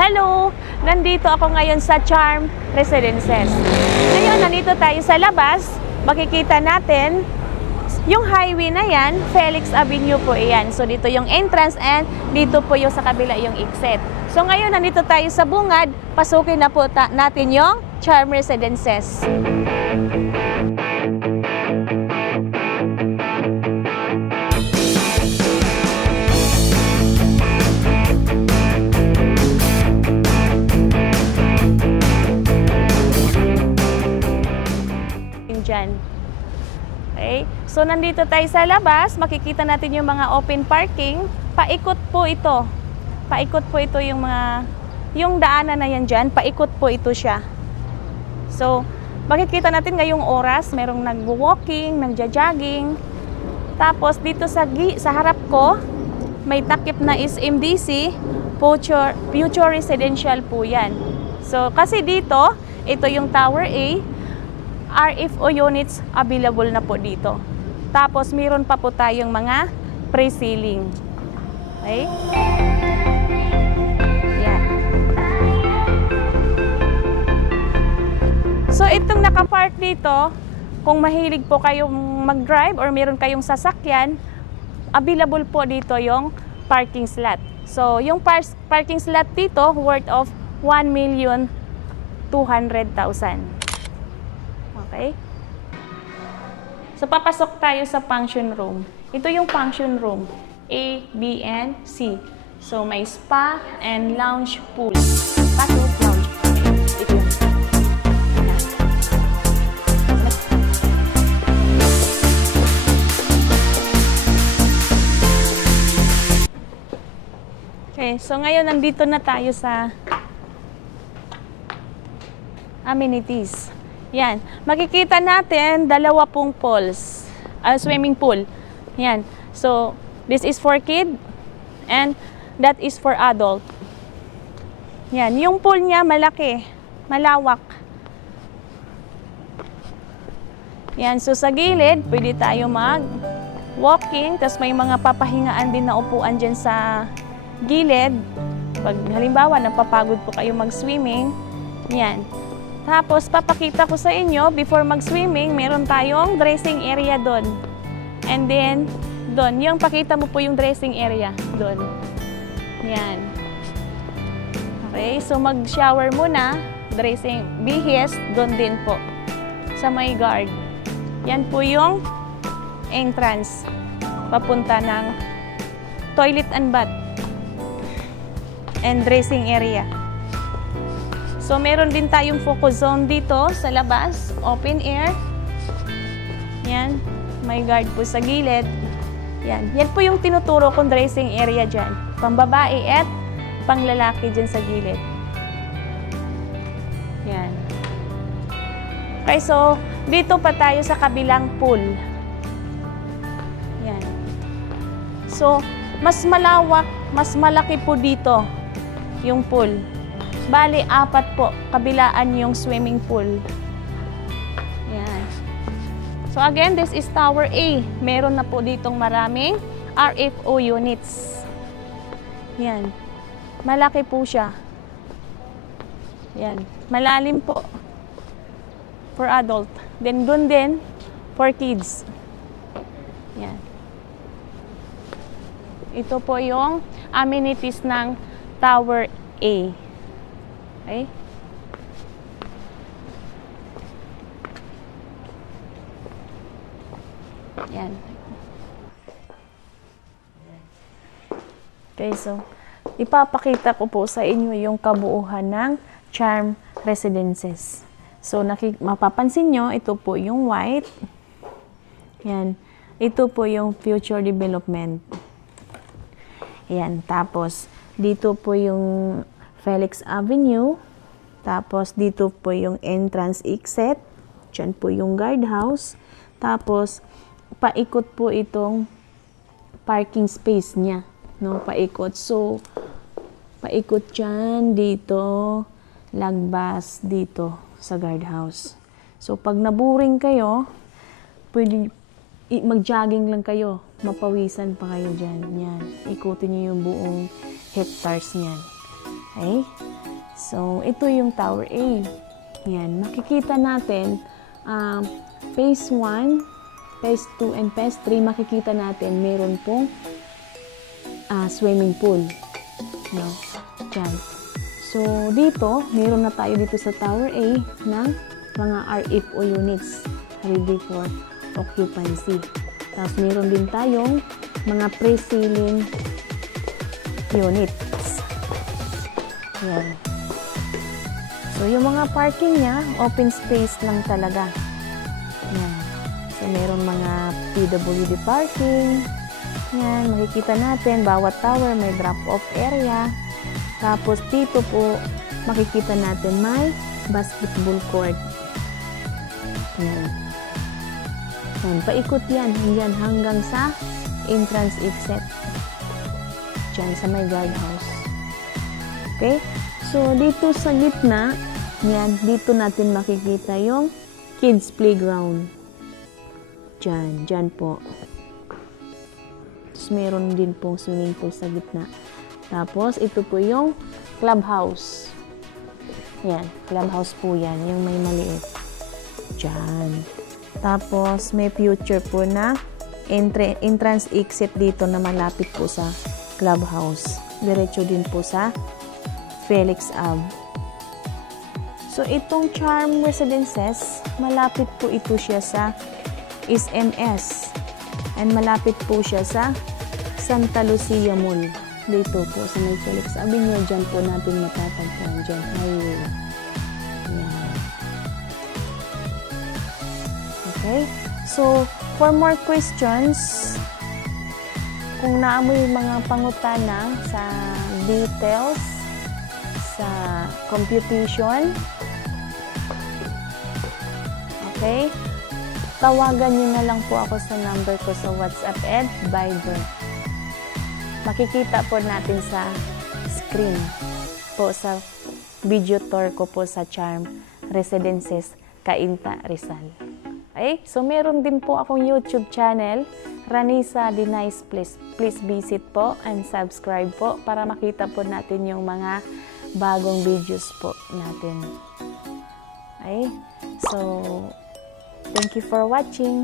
Hello! Nandito ako ngayon sa Charm Residences. Ngayon, nandito tayo sa labas. Makikita natin yung highway na yan, Felix Avenue po yan. So, dito yung entrance and dito po yung sa kabila yung exit. So, ngayon, nandito tayo sa bungad. Pasukin na po natin yung Charm Residences. Dyan. Okay? So, nandito tayo sa labas. Makikita natin yung mga open parking. Paikot po ito. Paikot po ito yung mga, yung daanan na yan dyan. Paikot po ito siya. So, makikita natin ngayong oras, merong nag-walking, nagja-jogging. Tapos, dito sa harap ko, may takip na is MDC, future residential po yan. So, kasi dito, ito yung Tower A, RFO units available na po dito. Tapos, meron pa po tayong mga pre-ceiling. Okay? Yan. So, itong nakapark dito, kung mahilig po kayong mag-drive or meron kayong sasakyan, available po dito yung parking slot. So, yung parking slot dito, worth of 1,200,000. Okay? So, papasok tayo sa function room. Ito yung function room. A, B, and C. So, may spa and lounge pool. Pasok, lounge. Okay. Ito yun. Okay, so ngayon nandito na tayo sa amenities. Yan. Makikita natin, dalawa pong pools. Swimming pool. Yan. So, this is for kid and that is for adult. Yan. Yung pool niya malaki. Malawak. Yan. So, sa gilid, pwede tayo mag-walking. Tapos may mga papahingaan din na upuan dyan sa gilid. Pag halimbawa, napapagod po kayo mag-swimming. Yan. Tapos, papakita ko sa inyo, before mag-swimming, meron tayong dressing area doon. And then, doon, yung pakita mo po yung dressing area doon. Yan. Okay, so mag-shower muna, dressing, bihis, doon din po. Sa may guard. Yan po yung entrance. Papunta ng toilet and bath. And dressing area. So, meron din tayong focus zone dito sa labas, open air. Yan, may guard po sa gilid. Yan, yan po yung tinuturo kong dressing area dyan. Pambabae at panglalaki dyan sa gilid. Yan. Okay, so, dito pa tayo sa kabilang pool. Yan. So, mas malawak, mas malaki po dito yung pool. Bali, 4 po, kabilaan yung swimming pool. Yan. So again, this is Tower A. Meron na po ditong maraming RFO units. Yan. Malaki po siya. Yan. Malalim po. For adult. Then, dun din, for kids. Yan. Ito po yung amenities ng Tower A. Okay. Yan. Okay, so ipapakita ko po sa inyo yung kabuuhan ng Charm Residences. So, mapapansin nyo, ito po yung white. Yan. Ito po yung future development. Yan. Tapos, dito po yung Felix Avenue. Tapos, dito po yung entrance exit. Diyan po yung guardhouse. Tapos, paikot po itong parking space niya. No? Paikot. So, paikot dyan, dito, lagbas, dito, sa guardhouse. So, pag naburing kayo, pwede mag-jogging lang kayo. Mapawisan pa kayo dyan. Yan. Ikutin niyo yung buong hectares niyan. Okay? So, ito yung Tower A. Yan, makikita natin, Phase 1, Phase 2, and Phase 3, makikita natin meron pong swimming pool. No? Yan. So, dito, meron na tayo dito sa Tower A ng mga RFO units, ready for occupancy. Tapos, meron din tayong mga pre-ceiling units. Yan. So, yung mga parking niya, open space lang talaga. Yan. So, meron mga PWD parking. Yan, makikita natin, bawat tower may drop-off area. Tapos, dito po, makikita natin may basketball court. Yan. Yan, paikot yan. Yan, hanggang sa entrance exit. Diyan, sa may guardhouse. Okay? So, dito sa gitna, yan, dito natin makikita yung kids playground. Diyan po. Tapos, meron din pong swimming pool sa gitna. Tapos, ito po yung clubhouse. Yan, clubhouse po yan, yung may maliit. Diyan. Tapos, may future po na entrance exit dito na malapit po sa clubhouse. Diretso din po sa Felix Ave. So, itong Charm Residences, malapit po ito siya sa SMS. And malapit po siya sa Santa Lucia Mall. Dito po sa may Felix Avenue. Diyan po natin matatagpuan. Diyan, highway. Yan. Okay? So, for more questions, kung naamoy mga pangutana sa details, sa computation, okay? Tawagan niyo na lang po ako sa number ko sa WhatsApp and Viber. Makikita po natin sa screen po sa video tour ko po sa Charm Residences, Cainta, Rizal. Okay? So, meron din po akong YouTube channel, Ranisa Denice. Please visit po and subscribe po para makita po natin yung mga bagong videos po natin. Okay? So, thank you for watching.